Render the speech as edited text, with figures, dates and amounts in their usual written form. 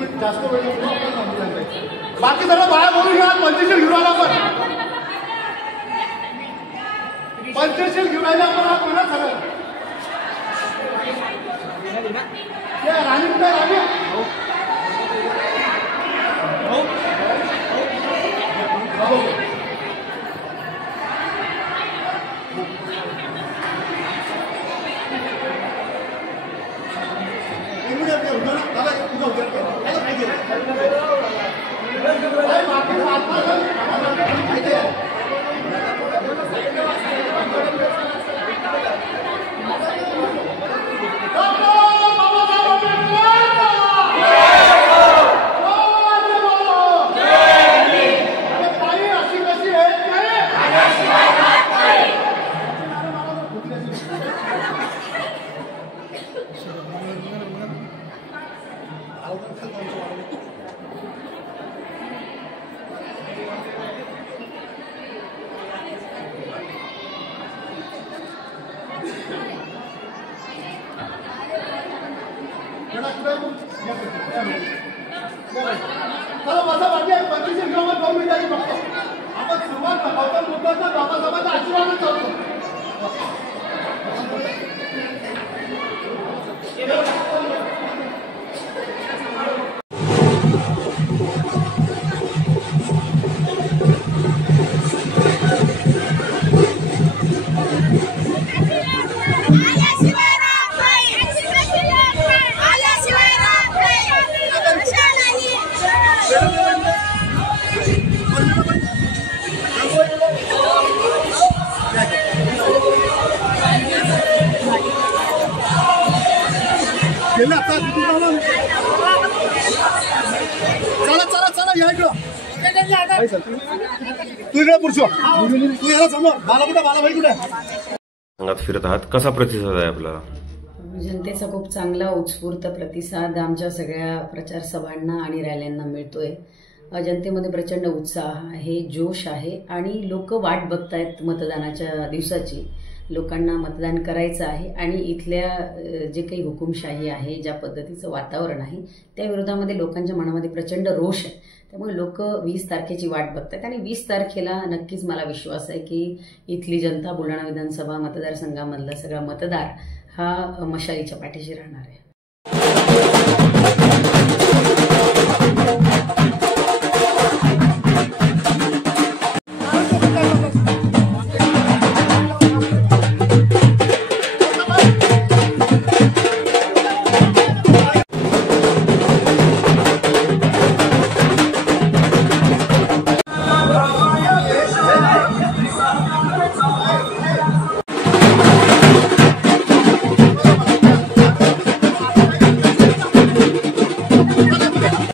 Minute जास्त वेळ बाकी सर्व बाहेर बोलून घ्या. पंचशील घेऊन आला आपण, पंचशील घेऊन आले आपण. हा कोणा सगळं राणी कुठे राणी चला माझा वाटते 25 किलोमीटर 2 मिनिटाची बघतो आपण सुरुवात गौतम बुद्धाचा बाबासाहेबांचा आशीर्वाद करतो. चला चला चला या इकडं तू इकडे पुरुषो तू याला समोर बाला कुठे बाला भाई कुठे संघात फिरत आहात. कसा प्रतिसाद आहे आपल्याला? जनतेचा खूप चांगला उत्स्फूर्त प्रतिसाद आमच्या सगळ्या प्रचार सभांना आणि रॅल्यांना मिळतोय. जनतेमध्ये प्रचंड उत्साह आहे, जोश आहे आणि लोक वाट बघतायत मतदानाच्या दिवसाची. लोकांना मतदान करायचं आहे आणि इथल्या जे काही हुकुमशाही आहे, ज्या पद्धतीचं वातावरण आहे त्या विरोधामध्ये लोकांच्या मनामध्ये प्रचंड रोष आहे. त्यामुळे लोक 20 तारखेची वाट बघतात आणि 20 तारखेला नक्कीच मला विश्वास आहे की इथली जनता, बुलढाणा विधानसभा मतदारसंघामधला सगळा मतदार हा मशालीच्या पाठीशी राहणार आहे.